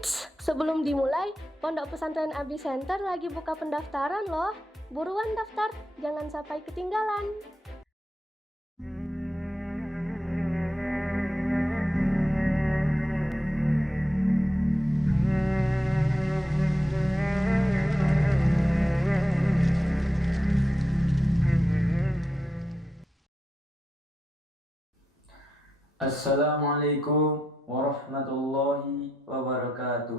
Eits, sebelum dimulai, Pondok Pesantren Abi Center lagi buka pendaftaran loh. Buruan daftar, jangan sampai ketinggalan. Assalamualaikum warahmatullahi wabarakatuh.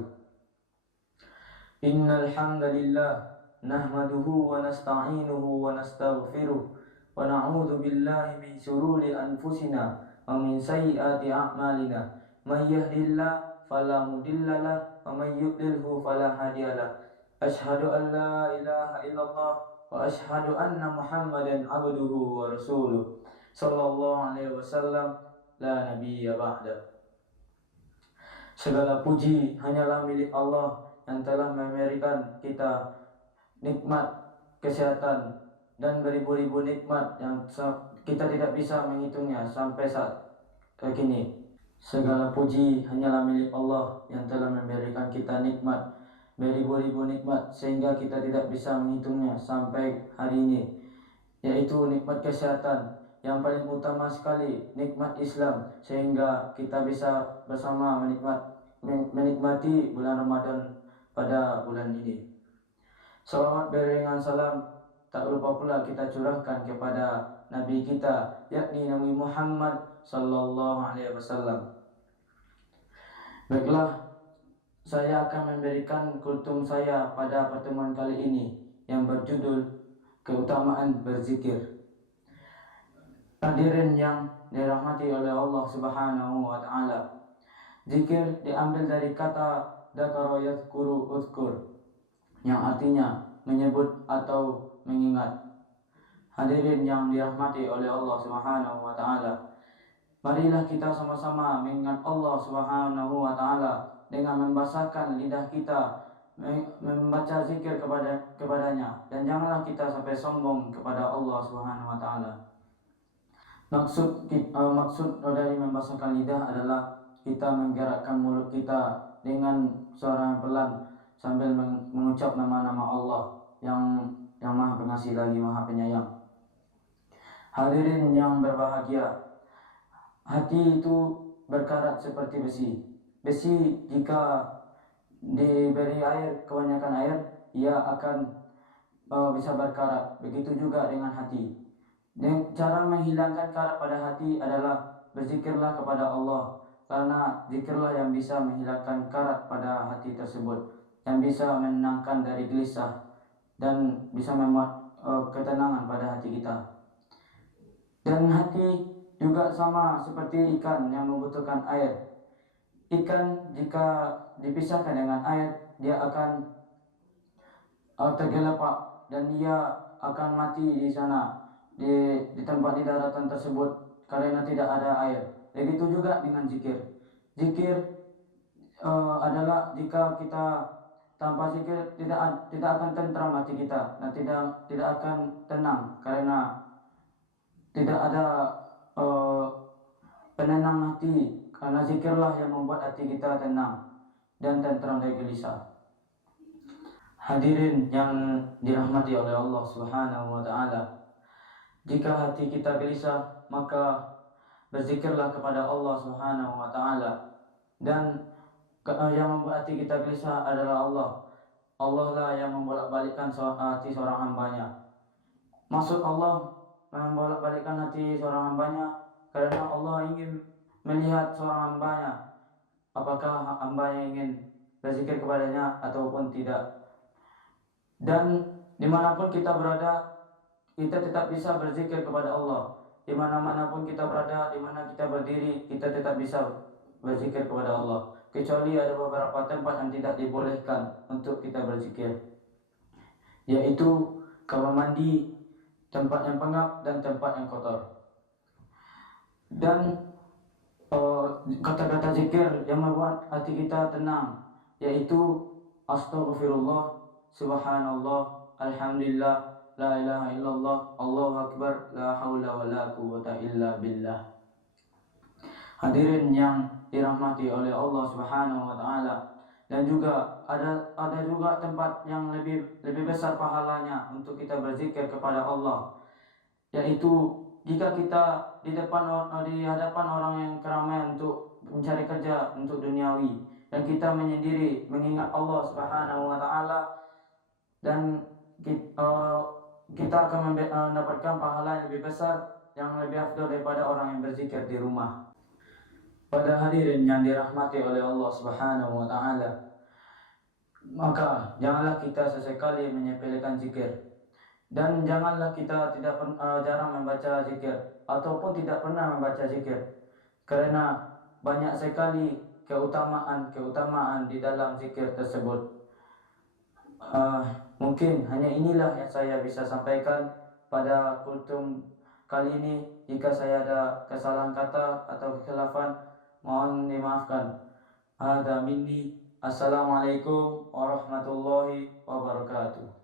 Innal hamdalillah nahmaduhu wa nasta'inuhu wa nastaghfiruh wa na'udzu billahi min shururi anfusina wa min sayyiati a'malina. May yahdihillahu fala mudhillalah wa may yudlilhu fala hadiyalah. Asyhadu an la ilaha illallah wa asyhadu anna Muhammadan abduhu wa rasuluh. Sallallahu alaihi wasallam la nabiyya ba'da. Segala puji hanyalah milik Allah yang telah memberikan kita nikmat kesehatan dan beribu-ribu nikmat yang kita tidak bisa menghitungnya sampai saat kini. Segala puji hanyalah milik Allah yang telah memberikan kita nikmat beribu-ribu nikmat sehingga kita tidak bisa menghitungnya sampai hari ini, yaitu nikmat kesehatan yang paling utama sekali, nikmat Islam, sehingga kita bisa bersama menikmati bulan Ramadan pada bulan ini. Salawat beriringan salam tak lupa pula kita curahkan kepada Nabi kita, yakni Nabi Muhammad sallallahu alaihi wasallam. Baiklah, saya akan memberikan kultum saya pada pertemuan kali ini yang berjudul keutamaan berzikir. Hadirin yang dirahmati oleh Allah Subhanahu wa taala. Zikir diambil dari kata dzakara yadhkuru uzkur, yang artinya menyebut atau mengingat. Hadirin yang dirahmati oleh Allah Subhanahu wa taala, marilah kita sama-sama mengingat Allah Subhanahu wa taala dengan membasahkan lidah kita membaca zikir kepadanya, dan janganlah kita sampai sombong kepada Allah Subhanahu wa taala. Maksud dari membasahkan lidah adalah kita menggerakkan mulut kita dengan suara yang pelan sambil mengucap nama-nama Allah yang Maha Pengasih lagi Maha Penyayang. Hadirin yang berbahagia, hati itu berkarat seperti besi. Besi jika diberi air, kebanyakan air, ia akan bisa berkarat. Begitu juga dengan hati. Dan cara menghilangkan karat pada hati adalah berzikirlah kepada Allah, karena zikirlah yang bisa menghilangkan karat pada hati tersebut, yang bisa menenangkan dari gelisah dan bisa membuat ketenangan pada hati kita. Dan hati juga sama seperti ikan yang membutuhkan air. Ikan jika dipisahkan dengan air, dia akan tergelepak dan dia akan mati di sana, di tempat di daratan tersebut, karena tidak ada air. Begitu juga dengan zikir. Zikir adalah jika kita tanpa zikir tidak akan tentram hati kita, dan tidak akan tenang, karena tidak ada penenang hati. Karena zikirlah yang membuat hati kita tenang dan tentram dari gelisah. Hadirin yang dirahmati oleh Allah Subhanahu wa taala, jika hati kita gelisah, maka berzikirlah kepada Allah Subhanahu wa taala. Dan yang membuat hati kita gelisah adalah Allah. Allah lah yang membolak-balikkan hati seorang hambanya. Maksud Allah membolak-balikkan hati seorang hambanya karena Allah ingin melihat seorang hambanya, apakah hambanya ingin berzikir kepadanya ataupun tidak. Dan dimanapun kita berada, kita tetap bisa berzikir kepada Allah. Di mana-manapun kita berada, di mana kita berdiri, kita tetap bisa berzikir kepada Allah. Kecuali ada beberapa tempat yang tidak dibolehkan untuk kita berzikir, yaitu kamar mandi, tempat yang pengap, dan tempat yang kotor. Dan kata-kata zikir yang membuat hati kita tenang, yaitu astaghfirullah, subhanallah, alhamdulillah, la ilaha illallah, Allahu akbar, la haula wa la quwwata illa billah. Hadirin yang dirahmati oleh Allah Subhanahu wa taala, dan juga ada juga tempat yang lebih besar pahalanya untuk kita berzikir kepada Allah, yaitu jika kita di hadapan orang yang keramaian untuk mencari kerja untuk duniawi, dan kita menyendiri mengingat Allah Subhanahu wa taala, dan kita akan mendapatkan pahala yang lebih besar, yang lebih afdal daripada orang yang berzikir di rumah. Pada hadirin yang dirahmati oleh Allah Subhanahu wa taala, maka janganlah kita sesekali menyepelekan zikir, dan janganlah kita jarang membaca zikir ataupun tidak pernah membaca zikir, karena banyak sekali keutamaan di dalam zikir tersebut. Mungkin hanya inilah yang saya bisa sampaikan pada kultum kali ini. Jika saya ada kesalahan kata atau kekhilafan, mohon dimaafkan. Hadza minni. Assalamualaikum warahmatullahi wabarakatuh.